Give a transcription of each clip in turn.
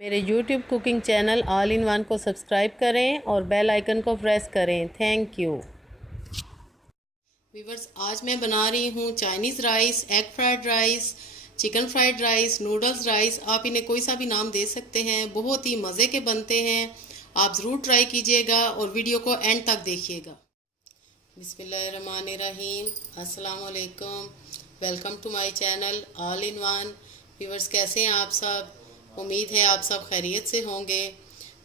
मेरे YouTube cooking channel all in one को subscribe करें और बेल आइकन को प्रेस करें। Thank you. व्यूवर्स, आज मैं बना रही हूँ Chinese rice, egg fried rice, chicken fried rice, noodles rice. आप इन्हें कोई सा भी नाम दे सकते हैं। बहुत ही मज़े के बनते हैं। आप ज़रूर ट्राई कीजिएगा और वीडियो को एंड तक देखिएगा। बिस्मिल्लाहिर्रहमानिर्रहीम। अस्सलाम वालेकुम। Welcome to my channel all in one. Viewers, कैसे हैं आप सब? उम्मीद है आप सब खैरियत से होंगे।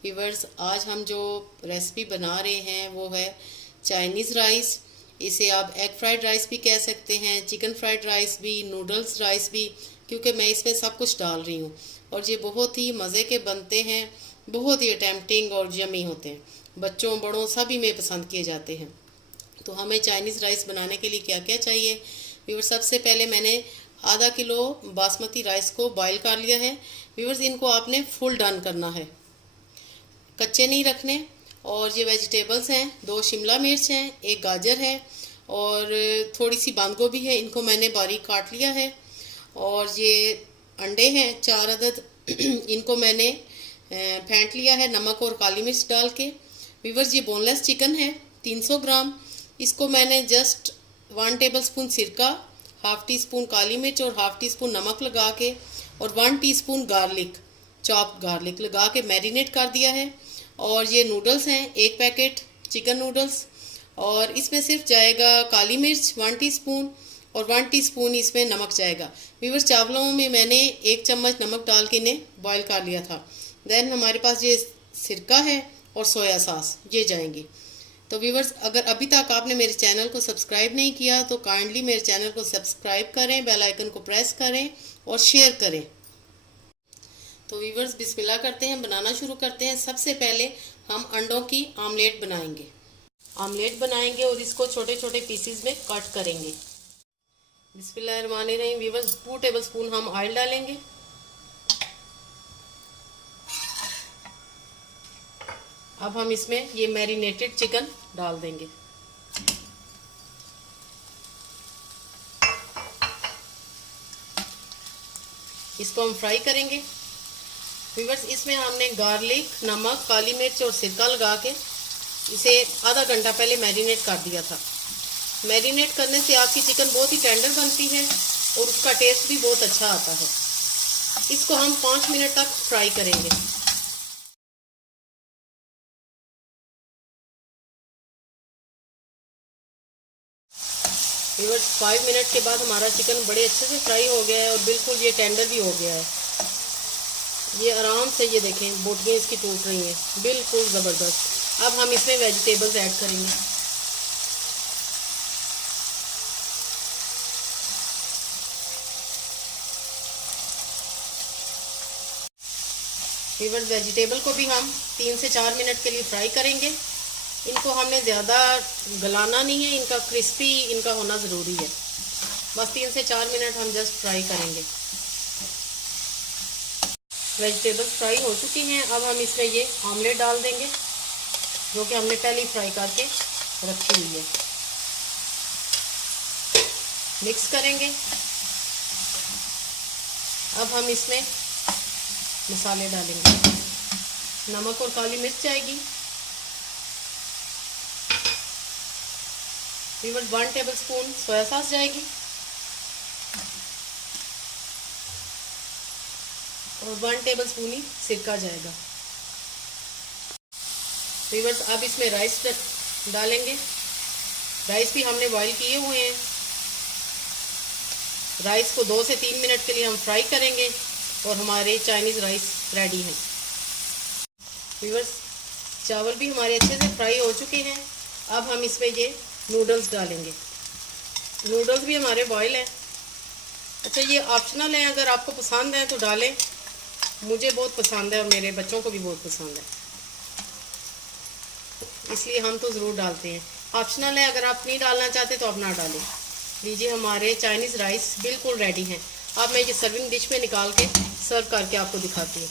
व्यूवर्स, आज हम जो रेसिपी बना रहे हैं वो है चाइनीज़ राइस। इसे आप एग फ्राइड राइस भी कह सकते हैं, चिकन फ्राइड राइस भी, नूडल्स राइस भी, क्योंकि मैं इसमें सब कुछ डाल रही हूँ। और ये बहुत ही मज़े के बनते हैं, बहुत ही टेम्पटिंग और यमी होते हैं। बच्चों बड़ों सभी में पसंद किए जाते हैं। तो हमें चाइनीज़ राइस बनाने के लिए क्या क्या चाहिए? व्यूवर्स, सबसे पहले मैंने आधा किलो बासमती राइस को बॉईल कर लिया है। व्यूवर्स, इनको आपने फुल डन करना है, कच्चे नहीं रखने। और ये वेजिटेबल्स हैं, 2 शिमला मिर्च हैं, 1 गाजर है और थोड़ी सी बंद गोभी है। इनको मैंने बारीक काट लिया है। और ये अंडे हैं 4 अदद। इनको मैंने फेंट लिया है नमक और काली मिर्च डाल के। व्यूवर्स, ये बोनलेस चिकन है 300 ग्राम। इसको मैंने जस्ट 1 टेबल स्पून सिरका, हाफ टी स्पून काली मिर्च और हाफ टी स्पून नमक लगा के और 1 टीस्पून गार्लिक, चॉप्ड गार्लिक लगा के मैरिनेट कर दिया है। और ये नूडल्स हैं 1 पैकेट चिकन नूडल्स। और इसमें सिर्फ जाएगा काली मिर्च 1 टीस्पून और 1 टीस्पून इसमें नमक जाएगा। व्यूवर्स, चावलों में मैंने 1 चम्मच नमक डाल के इन्हें बॉईल कर लिया था। देन हमारे पास ये सिरका है और सोया सॉस, ये जाएंगी। तो व्यूवर्स, अगर अभी तक आपने मेरे चैनल को सब्सक्राइब नहीं किया तो काइंडली मेरे चैनल को सब्सक्राइब करें, बेल आइकन को प्रेस करें और शेयर करें। तो व्यूवर्स, बिस्मिल्लाह करते हैं, बनाना शुरू करते हैं। सबसे पहले हम अंडों की आमलेट बनाएंगे। आमलेट बनाएंगे और इसको छोटे छोटे पीसेस में कट करेंगे। बिस्मिल्लाहिर्रहमानिर्रहीम। व्यूवर्स, 2 टेबल स्पून हम ऑयल डालेंगे। अब हम इसमें ये मैरिनेटेड चिकन डाल देंगे। इसको हम फ्राई करेंगे। व्यूवर्स, इसमें हमने गार्लिक, नमक, काली मिर्च और सिरका लगा के इसे आधा घंटा पहले मैरिनेट कर दिया था। मैरिनेट करने से आपकी चिकन बहुत ही टेंडर बनती है और उसका टेस्ट भी बहुत अच्छा आता है। इसको हम 5 मिनट तक फ्राई करेंगे। व्यूवर्स, 5 मिनट के बाद हमारा चिकन बड़े अच्छे से फ्राई हो गया है और बिल्कुल ये टेंडर भी हो गया है। ये आराम से, ये देखें, बोटियाँ इसकी टूट रही हैं, बिल्कुल ज़बरदस्त। अब हम इसमें वेजिटेबल्स ऐड करेंगे। व्यूवर्स, वेजिटेबल को भी हम 3 से 4 मिनट के लिए फ्राई करेंगे। इनको हमने ज़्यादा गलाना नहीं है, इनका क्रिस्पी इनका होना ज़रूरी है। बस 3 से 4 मिनट हम जस्ट फ्राई करेंगे। वेजिटेबल्स फ्राई हो चुकी हैं। अब हम इसमें ये ऑमलेट डाल देंगे जो कि हमने पहले ही फ्राई करके रखी हुई है। मिक्स करेंगे। अब हम इसमें मसाले डालेंगे। नमक और काली मिर्च जाएगी। Viewers, 1 table spoon soya sauce जाएगी और 1 टेबल स्पून ही सिरका जाएगा। व्यूवर्स, अब इसमें राइस डालेंगे। राइस भी हमने बॉईल किए हुए हैं। राइस को 2 से 3 मिनट के लिए हम फ्राई करेंगे और हमारे चाइनीज़ राइस रेडी हैं। व्यूवर्स, चावल भी हमारे अच्छे से फ्राई हो चुके हैं। अब हम इसमें ये नूडल्स डालेंगे। नूडल्स भी हमारे बॉईल हैं। अच्छा, ये ऑप्शनल है, अगर आपको पसंद है तो डालें। मुझे बहुत पसंद है और मेरे बच्चों को भी बहुत पसंद है, इसलिए हम तो ज़रूर डालते हैं। ऑप्शनल है, अगर आप नहीं डालना चाहते तो आप ना डालें। लीजिए, हमारे चाइनीज़ राइस बिल्कुल रेडी हैं। अब मैं ये सर्विंग डिश में निकाल के सर्व करके आपको दिखाती हूँ।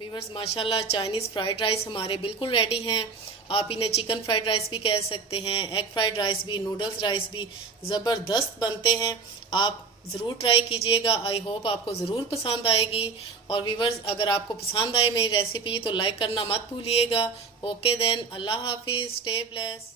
व्यूवर्स, माशाल्लाह, चाइनीज़ फ्राइड राइस हमारे बिल्कुल रेडी हैं। आप इन्हें चिकन फ्राइड राइस भी कह सकते हैं, एग फ्राइड राइस भी, नूडल्स राइस भी, ज़बरदस्त बनते हैं। आप ज़रूर ट्राई कीजिएगा। आई होप आपको ज़रूर पसंद आएगी। और व्यूवर्स, अगर आपको पसंद आए मेरी रेसिपी तो लाइक करना मत भूलिएगा। ओके देन, अल्लाह हाफिज़, स्टे ब्लेस।